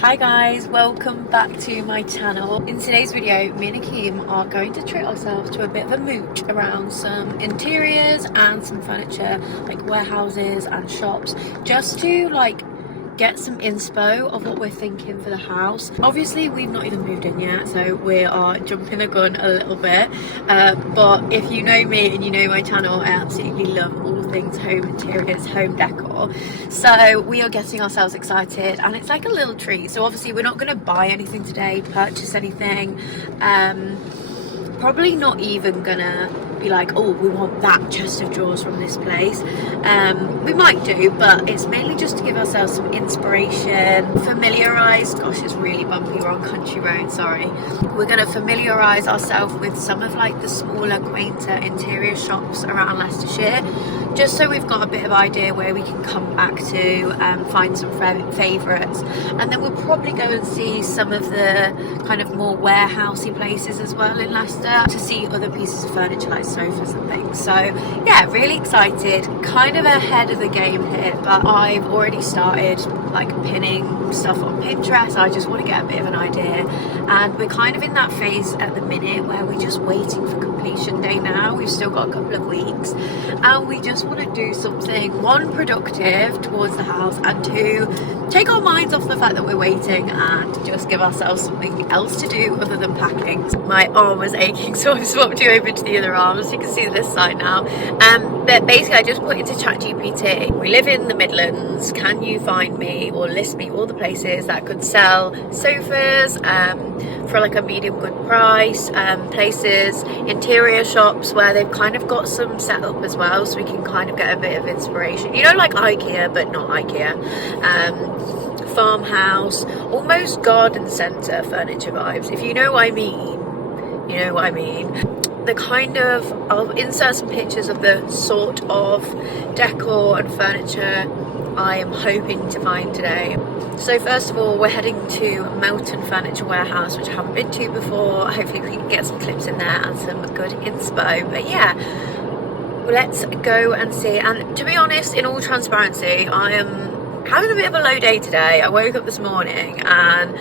Hi guys, welcome back to my channel. In today's video, me and Akeem are going to treat ourselves to a bit of a mooch around some interiors and some furniture, like warehouses and shops, just to get some inspo of what we're thinking for the house. Obviously we've not even moved in yet, so we are jumping the gun a little bit, but if you know me and you know my channel, I absolutely love all things home interiors, home decor. So we are getting ourselves excited and it's like a little treat. So obviously we're not going to buy anything today, purchase anything, probably not even gonna be like, oh, we want that chest of drawers from this place. We might do, but it's mainly just to give ourselves some inspiration, familiarise, gosh, it's really bumpy, we're on country road, sorry. We're gonna familiarise ourselves with some of the smaller, quainter interior shops around Leicestershire, just so we've got a bit of idea where we can come back to, find some favourites. And then we'll probably go and see some of the kind of more warehousey places as well in Leicester, to see other pieces of furniture like sofas and things. So yeah, really excited, kind of ahead of the game here, but I've already started pinning stuff on Pinterest. I just want to get a bit of an idea, and we're kind of in that phase at the minute where we're just waiting for completion day now. We've still got a couple of weeks and we just want to do something, one, productive towards the house, and two, take our minds off the fact that we're waiting and just give ourselves something else to do other than packing. My arm was aching, so I've swapped you over to the other arm, so you can see this side now. But basically I just put into ChatGPT, we live in the Midlands, can you find me or list me all the places that could sell sofas for a medium good price, places, interior shops where they've kind of got some setup as well, so we can kind of get a bit of inspiration, you know, like IKEA but not IKEA, farmhouse, almost garden centre furniture vibes, if you know what I mean. You know what I mean. The kind of, I'll insert some pictures of the sort of decor and furniture I am hoping to find today. So first of all, we're heading to Melton Furniture Warehouse, which I haven't been to before. Hopefully we can get some clips in there and some good inspo. But yeah, let's go and see. And to be honest, in all transparency, I am having a bit of a low day today. I woke up this morning and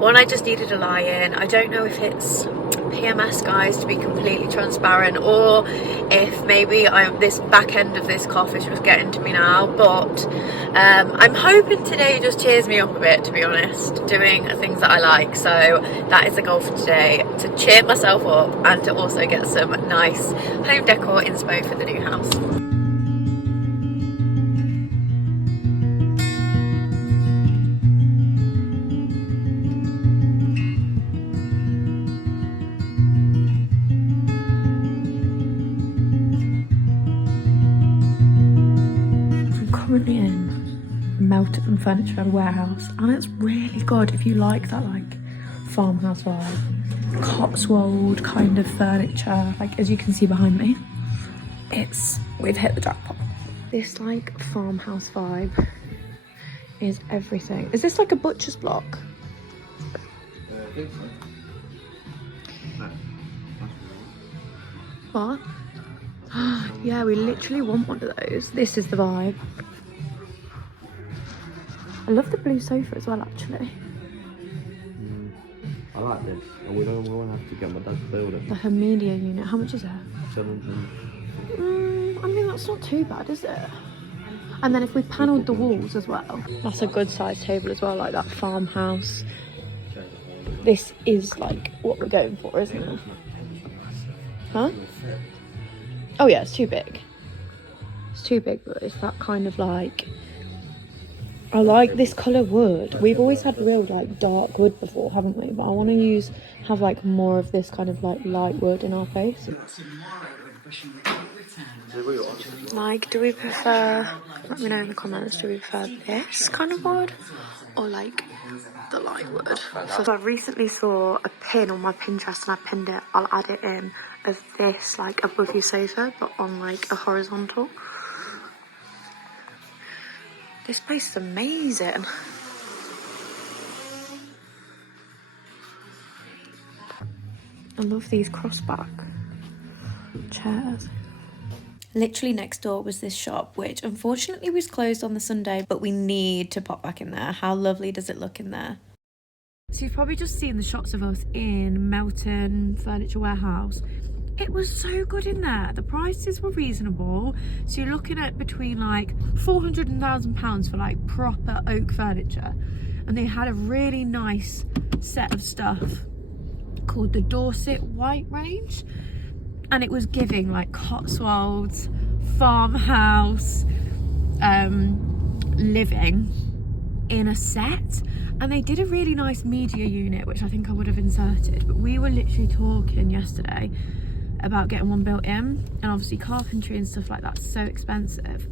I just needed a lie-in. I don't know if it's PMS, guys, to be completely transparent, or if maybe this back end of this cough is just getting to me now, but I'm hoping today just cheers me up a bit, to be honest, doing things that I like. So that is the goal for today, to cheer myself up and to also get some nice home decor inspo for the new house. Currently in Melton Furniture Warehouse, and it's really good if you like that farmhouse vibe, Cotswold kind of furniture. As you can see behind me, we've hit the jackpot. This farmhouse vibe is everything. Is this a butcher's block? I think so. What? Yeah, we literally want one of those. This is the vibe. I love the blue sofa as well, actually. I like this. And we don't have to get my dad to build it. Like a media unit. How much is it? 700. I mean, that's not too bad, is it? And then if we panelled the walls as well. That's a good size table as well, like that farmhouse. This is what we're going for, isn't it? Huh? Oh yeah, it's too big. It's too big, but it's that kind of I like this colour wood. We've always had real dark wood before, haven't we? But I want to have more of this kind of light wood in our place. Do we prefer, let me know in the comments, do we prefer this kind of wood or the light wood? So I recently saw a pin on my Pinterest and I pinned it. I'll add it in, of this above your sofa but on a horizontal. This place is amazing. I love these crossback chairs. Literally next door was this shop, which unfortunately was closed on the Sunday, but we need to pop back in there. How lovely does it look in there? So you've probably just seen the shots of us in Melton Furniture Warehouse. It was so good in there. The prices were reasonable. So you're looking at between like £400 and £1,000 for like proper oak furniture. And they had a really nice set of stuff called the Dorset White range. And it was giving like Cotswolds, farmhouse, living in a set. And they did a really nice media unit, which I think I would have inserted. But we were literally talking yesterday about getting one built in, and obviously carpentry and stuff like that's so expensive,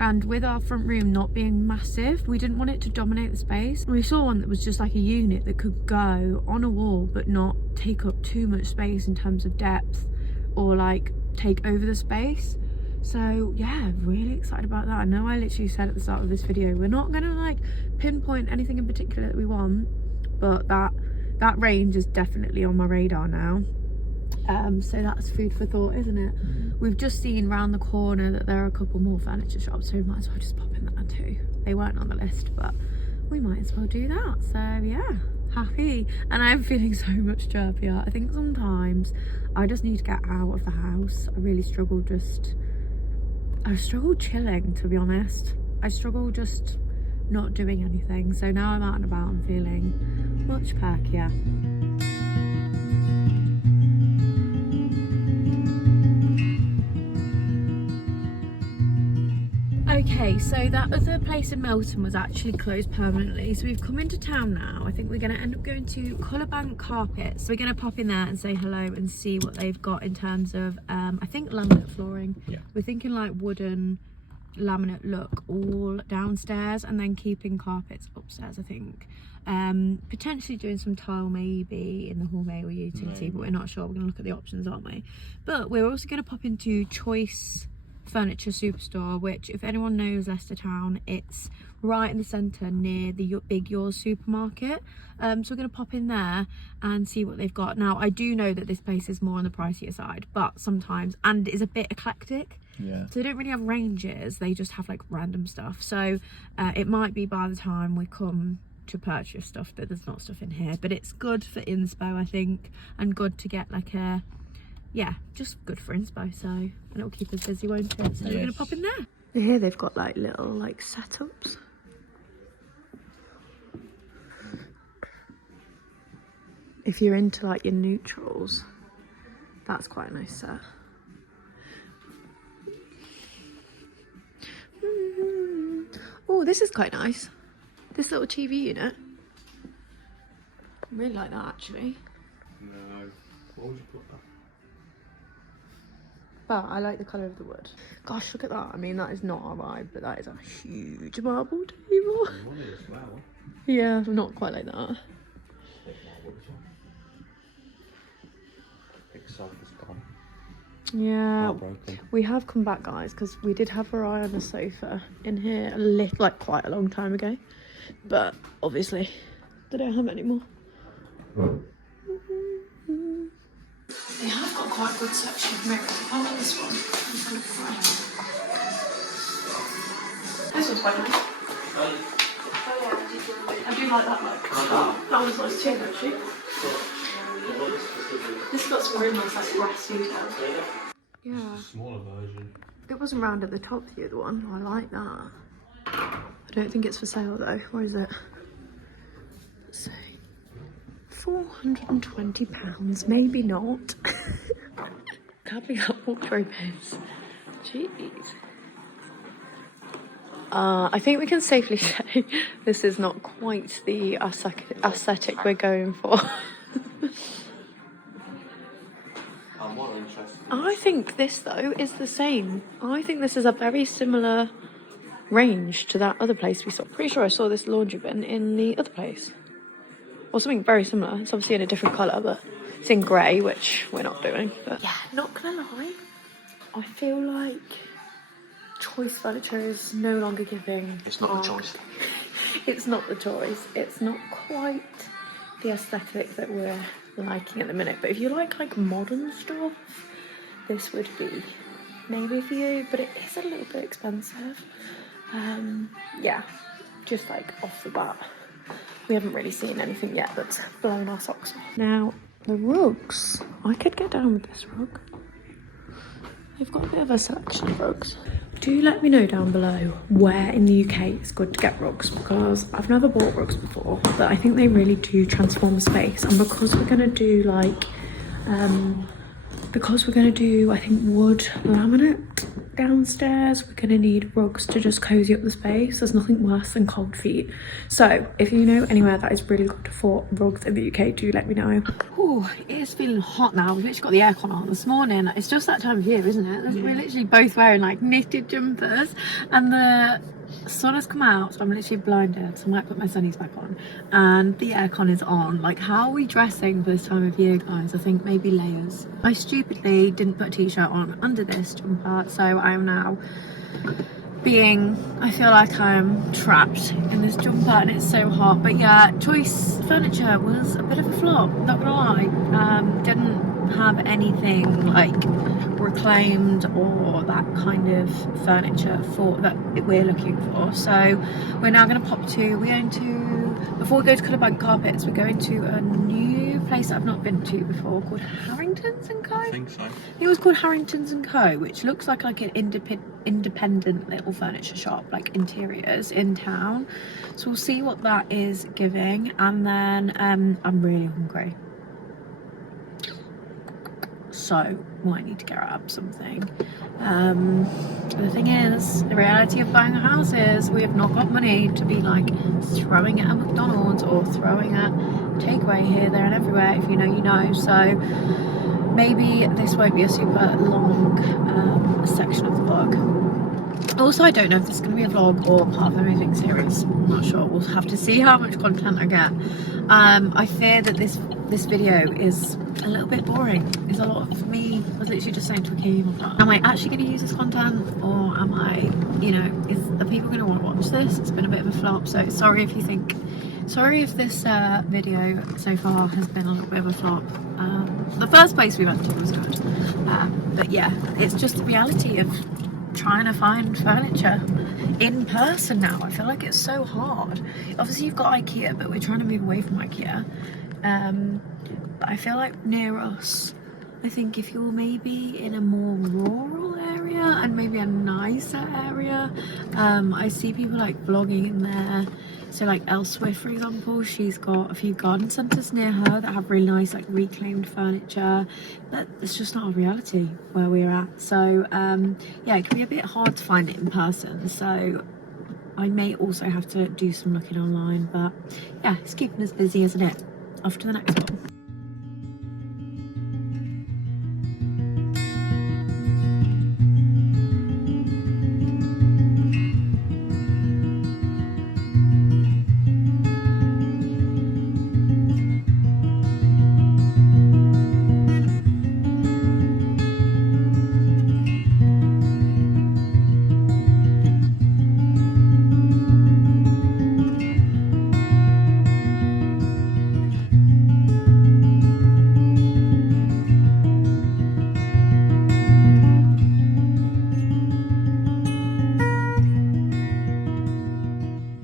and with our front room not being massive, we didn't want it to dominate the space. We saw one that was just like a unit that could go on a wall but not take up too much space in terms of depth or like take over the space. So yeah, really excited about that. I know I literally said at the start of this video we're not gonna like pinpoint anything in particular that we want, but that range is definitely on my radar now. So that's food for thought, isn't it? We've just seen round the corner that there are a couple more furniture shops, so we might as well just pop in there too. They weren't on the list, but we might as well do that. So yeah, happy. And I'm feeling so much chirpier. I think sometimes I just need to get out of the house. I really struggle chilling, to be honest. I struggle just not doing anything. So now I'm out and about, I'm feeling much perkier. Okay, so that other place in Melton was actually closed permanently, so we've come into town now. I think we're going to end up going to Colour Bank Carpets. So we're going to pop in there and say hello and see what they've got in terms of I think laminate flooring. Yeah, we're thinking like wooden laminate look all downstairs, and then keeping carpets upstairs, I think. Potentially doing some tile maybe in the hallway or utility, but we're not sure. We're going to look at the options, aren't we? But we're also going to pop into Choice Furniture Superstore, which if anyone knows Leicester Town, it's right in the centre near the big Yours supermarket. So we're going to pop in there and see what they've got. Now I do know that this place is more on the pricier side, but sometimes, and is a bit eclectic. Yeah, so they don't really have ranges, they just have like random stuff. So it might be by the time we come to purchase stuff that there's not stuff in here, but it's good for inspo, I think, and good to get like a, yeah, just good for inspo. So, and it'll keep us busy, won't it? So yes, we're gonna pop in there. Here they've got like little like setups. If you're into like your neutrals, that's quite a nice set. Oh, this is quite nice. This little TV unit. I really like that actually. No, what would you put that? But I like the colour of the wood. Gosh, look at that. I mean, that is not our vibe, but that is a huge marble table. Yeah, not quite like that. Yeah, we have come back, guys, because we did have our eye on a sofa in here like quite a long time ago, but obviously they don't have it anymore. They have got quite a good section of mirrors. I like this one. This one's quite nice. Oh yeah, I do like that look. Oh, that one's nice too, actually. This has got some really nice like brass detail. Yeah. Smaller version. It wasn't round at the top, the other one. I like that. I don't think it's for sale though. What is it? Let's see. £420, maybe not. Can't be that wardrobe is. Jeez. I think we can safely say this is not quite the aesthetic we're going for. I'm more interested. I think this though is the same. I think this is a very similar range to that other place we saw. Pretty sure I saw this laundry bin in the other place. Or something very similar. It's obviously in a different colour, but it's in grey, which we're not doing. But yeah, not gonna lie, I feel like Choice Furniture is no longer giving. It's not the choice. It's not the choice. It's not quite the aesthetic that we're liking at the minute. But if you like modern stuff, this would be maybe for you. But it is a little bit expensive. Yeah, just like off the bat, we haven't really seen anything yet that's blown our socks off. Now, the rugs. I could get down with this rug. They've got a bit of a selection of rugs. Do let me know down below where in the UK it's good to get rugs, because I've never bought rugs before, but I think they really do transform a space. And because we're going to do like, I think wood laminate downstairs, we're going to need rugs to just cozy up the space. There's nothing worse than cold feet. So if you know anywhere that is really good for rugs in the UK, do let me know. Oh, it is feeling hot now. We've literally got the aircon on this morning. It's just that time of year, isn't it? We're literally both wearing like knitted jumpers, and the sun has come out, so I'm literally blinded, so I might put my sunnies back on, and the aircon is on. Like, how are we dressing for this time of year, guys? I think maybe layers. I stupidly didn't put a t-shirt on under this jumper, so I am now I feel like I'm trapped in this jumper and it's so hot. But yeah, choice furniture was a bit of a flop, not gonna lie. Didn't have anything like reclaimed or that kind of furniture for that we're looking for. So we're now going to before we go to Colourbank Carpets, we're going to a new place that I've not been to before called Harrington's & Co. I think so. It was called Harrington's & Co, which looks like an independent little furniture shop, like interiors in town. So we'll see what that is giving, and then I'm really hungry. So might need to grab something. The thing is, the reality of buying a house is we have not got money to be like throwing at a McDonald's or throwing at takeaway here, there and everywhere. If you know, you know. So maybe this won't be a super long section of the vlog. Also, I don't know if this is going to be a vlog or part of a moving series. I'm not sure. We'll have to see how much content I get. I fear that this video is a little bit boring. It's a lot of me. I was literally just saying to Akeem, am I actually going to use this content, or am I, you know, are people going to want to watch this? It's been a bit of a flop, so sorry if this video so far has been a little bit of a flop. The first place we went to was good, but yeah, it's just the reality of trying to find furniture in person now. I feel like it's so hard. Obviously you've got IKEA, but we're trying to move away from IKEA. But I feel like near us, I think if you're maybe in a more rural area and maybe a nicer area, I see people like vlogging in there. So like Elsewhere, for example, she's got a few garden centres near her that have really nice like reclaimed furniture, but it's just not a reality where we're at. So yeah, it can be a bit hard to find it in person, so I may also have to do some looking online. But yeah, it's keeping us busy, isn't it? Off to the next one.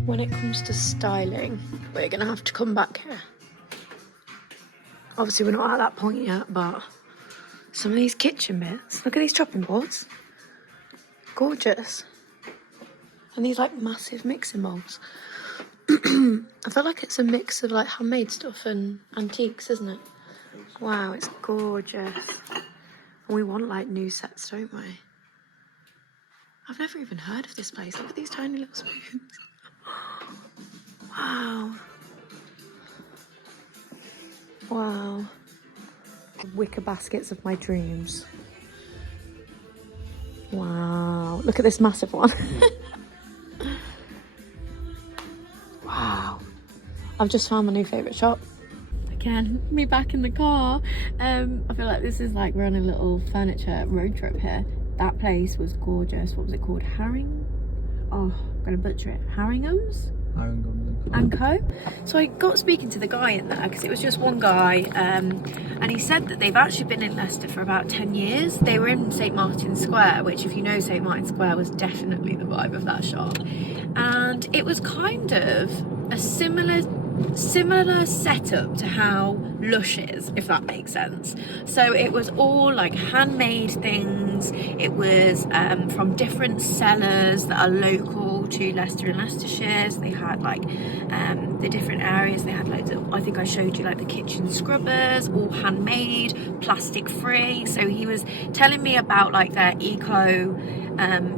When it comes to styling, we're gonna have to come back here. Obviously we're not at that point yet, but some of these kitchen bits, look at these chopping boards, gorgeous. And these like massive mixing bowls. I feel like it's a mix of like handmade stuff and antiques, isn't it? Wow, it's gorgeous. And we want like new sets, don't we? I've never even heard of this place. Look at these tiny little spoons. Wow. Wow. Wicker baskets of my dreams. Wow. Look at this massive one. Wow. I've just found my new favourite shop. Again, me back in the car. I feel like this is like we're on a little furniture road trip here. That place was gorgeous. What was it called? Oh, I'm gonna butcher it. Harringham's and Co. So I got speaking to the guy in there, because it was just one guy, and he said that they've actually been in Leicester for about 10 years. They were in St Martin's Square, which, if you know, St Martin's Square was definitely the vibe of that shop, and it was kind of a similar similar setup to how Lush is, if that makes sense. So it was all like handmade things. It was from different sellers that are local to Leicester and Leicestershire. So they had like the different areas. They had loads of, I think I showed you like the kitchen scrubbers, all handmade, plastic free. So he was telling me about like their eco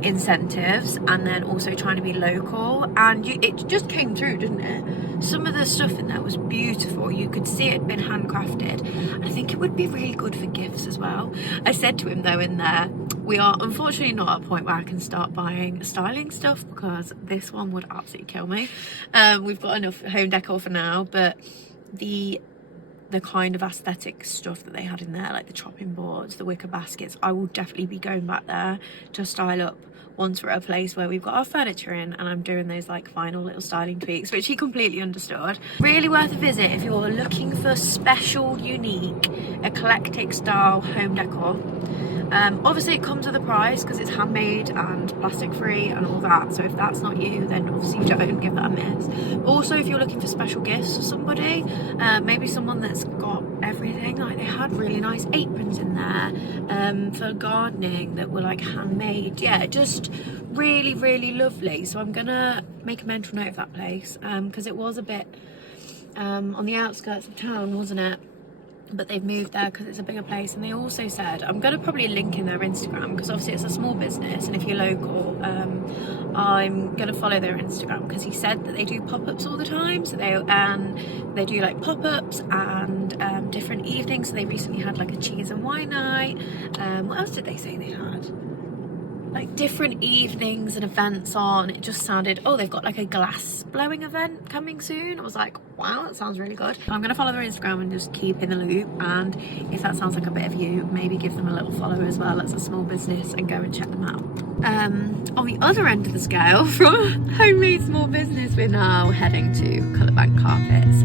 incentives, and then also trying to be local, and it just came through, didn't it? Some of the stuff in there was beautiful. You could see it had been handcrafted. I think it would be really good for gifts as well. I said to him though in there, we are unfortunately not at a point where I can start buying styling stuff, because this one would absolutely kill me. We've got enough home decor for now, but the kind of aesthetic stuff that they had in there, like the chopping boards, the wicker baskets, I will definitely be going back there to style up once we're at a place where we've got our furniture in and I'm doing those like final little styling tweaks, which he completely understood. Really worth a visit if you're looking for special, unique, eclectic style home decor. Obviously it comes with a price because it's handmade and plastic free and all that, so if that's not you, then obviously don't give that a miss. But also if you're looking for special gifts for somebody, maybe someone that's got everything, like they had really nice aprons in there for gardening that were like handmade. Yeah, just really, really lovely. So I'm gonna make a mental note of that place, because it was a bit on the outskirts of town, wasn't it? But they've moved there because it's a bigger place. And they also said, I'm going to probably link in their Instagram, because obviously it's a small business, and if you're local, I'm going to follow their Instagram, because he said that they do pop-ups all the time. So they do like pop-ups and different evenings. So they recently had like a cheese and wine night. What else did they say they had? Like different evenings and events on. It just sounded, oh, they've got like a glass blowing event coming soon. I was like, wow, that sounds really good. I'm gonna follow their Instagram and just keep in the loop, and if that sounds like a bit of you, maybe give them a little follow as well. It's a small business, and go and check them out. On the other end of the scale, from homemade small business, we're now heading to Colour Bank Carpets.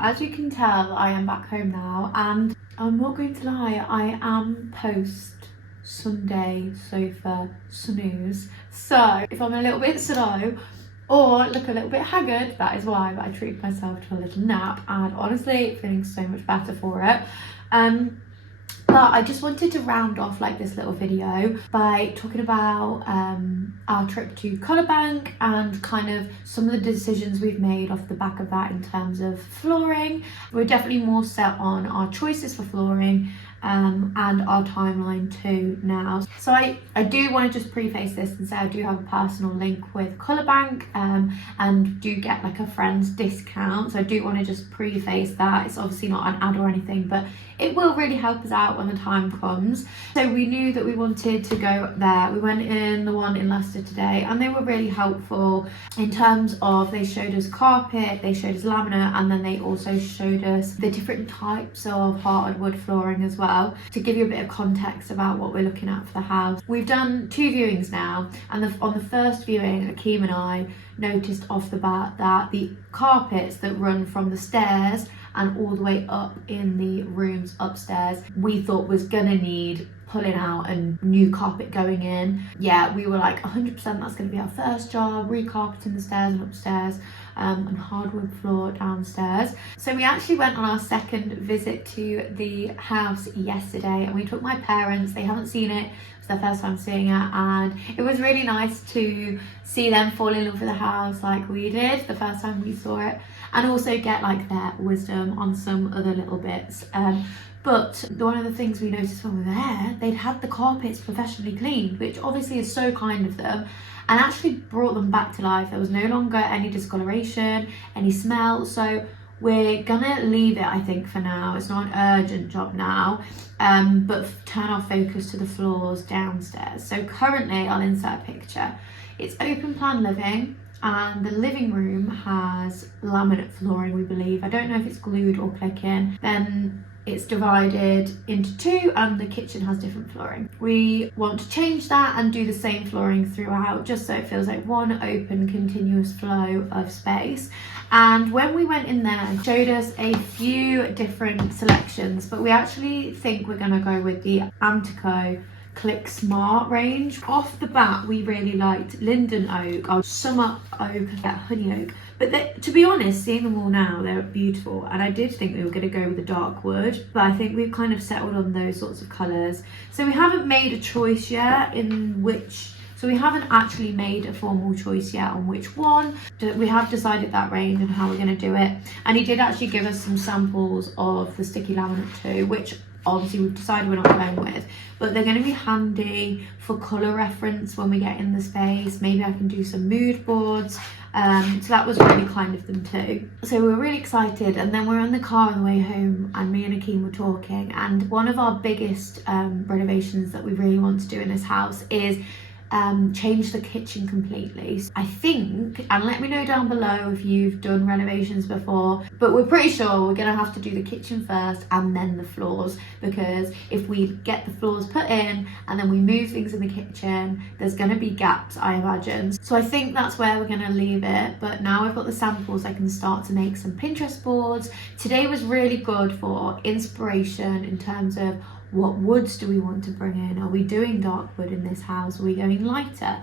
As you can tell, I am back home now, and I'm not going to lie, I am post Sunday sofa snooze. So if I'm a little bit slow or look a little bit haggard, that is why. But I treated myself to a little nap, and honestly feeling so much better for it. But I just wanted to round off like this little video by talking about our trip to Colour Bank and kind of some of the decisions we've made off the back of that in terms of flooring. We're definitely more set on our choices for flooring and our timeline too now. So I do want to just preface this and say I do have a personal link with Colour Bank and do get like a friend's discount. So I do want to just preface that. It's obviously not an ad or anything, but it will really help us out when the time comes. So we knew that we wanted to go there. We went in the one in Leicester today, and they were really helpful in terms of, they showed us carpet, they showed us laminate, and then they also showed us the different types of hearted wood flooring as well, to give you a bit of context about what we're looking at for the house. We've done 2 viewings now, and on the first viewing, Akeem and I noticed off the bat that the carpets that run from the stairs and all the way up in the rooms upstairs, we thought was gonna need pulling out and new carpet going in. Yeah, we were like 100% that's gonna be our first job, recarpeting the stairs and upstairs, and hardwood floor downstairs. So we actually went on our second visit to the house yesterday, and we took my parents. They haven't seen it. It's their first time seeing it, and it was really nice to see them fall in love with the house like we did the first time we saw it, and also get like their wisdom on some other little bits. But one of the things we noticed when we were there, they'd had the carpets professionally cleaned, which obviously is so kind of them, and actually brought them back to life. There was no longer any discoloration, any smell. So we're gonna leave it, I think, for now. It's not an urgent job now, but turn our focus to the floors downstairs. So currently, I'll insert a picture. It's open plan living, and the living room has laminate flooring, we believe. I don't know if it's glued or clicking. Then it's divided into two and the kitchen has different flooring. We want to change that and do the same flooring throughout, just so it feels like one open continuous flow of space. And when we went in there, it showed us a few different selections, but we actually think we're going to go with the Antico Click Smart range. Off the bat, we really liked linden oak, or summer oak, honey oak. But to be honest, seeing them all now, they're beautiful. And I did think we were going to go with the dark wood, but I think we've kind of settled on those sorts of colours. So we haven't made a choice yet so we haven't actually made a formal choice yet on which one. We have decided that range and how we're going to do it. And he did actually give us some samples of the sticky laminate too, which obviously we've decided we're not going with, but they're going to be handy for colour reference when we get in the space. Maybe I can do some mood boards. So that was really kind of them too. So we were really excited, and then we're in the car on the way home and me and Akeem were talking, and one of our biggest renovations that we really want to do in this house is change the kitchen completely. I think, and let me know down below if you've done renovations before, but we're pretty sure we're gonna have to do the kitchen first and then the floors, because if we get the floors put in and then we move things in the kitchen, there's gonna be gaps, I imagine. So I think that's where we're gonna leave it, but now I've got the samples, I can start to make some Pinterest boards. Today was really good for inspiration in terms of what woods do we want to bring in? Are we doing dark wood in this house? Are we going lighter?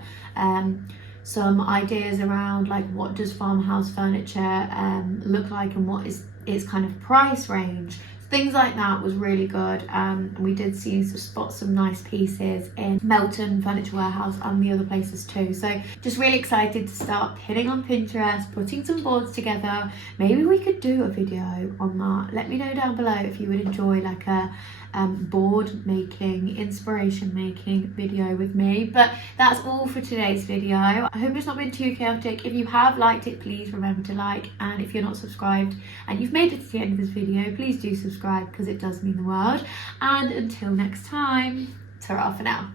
Some ideas around like what does farmhouse furniture look like and what is its kind of price range. Things like that was really good. And we did spot some nice pieces in Melton Furniture Warehouse and the other places too. So just really excited to start hitting on Pinterest, putting some boards together. Maybe we could do a video on that. Let me know down below if you would enjoy like a board making, inspiration making video with me. But that's all for today's video. I hope it's not been too chaotic. If you have liked it, please remember to like, and if you're not subscribed and you've made it to the end of this video, please do subscribe because it does mean the world. And until next time, ta-ra for now.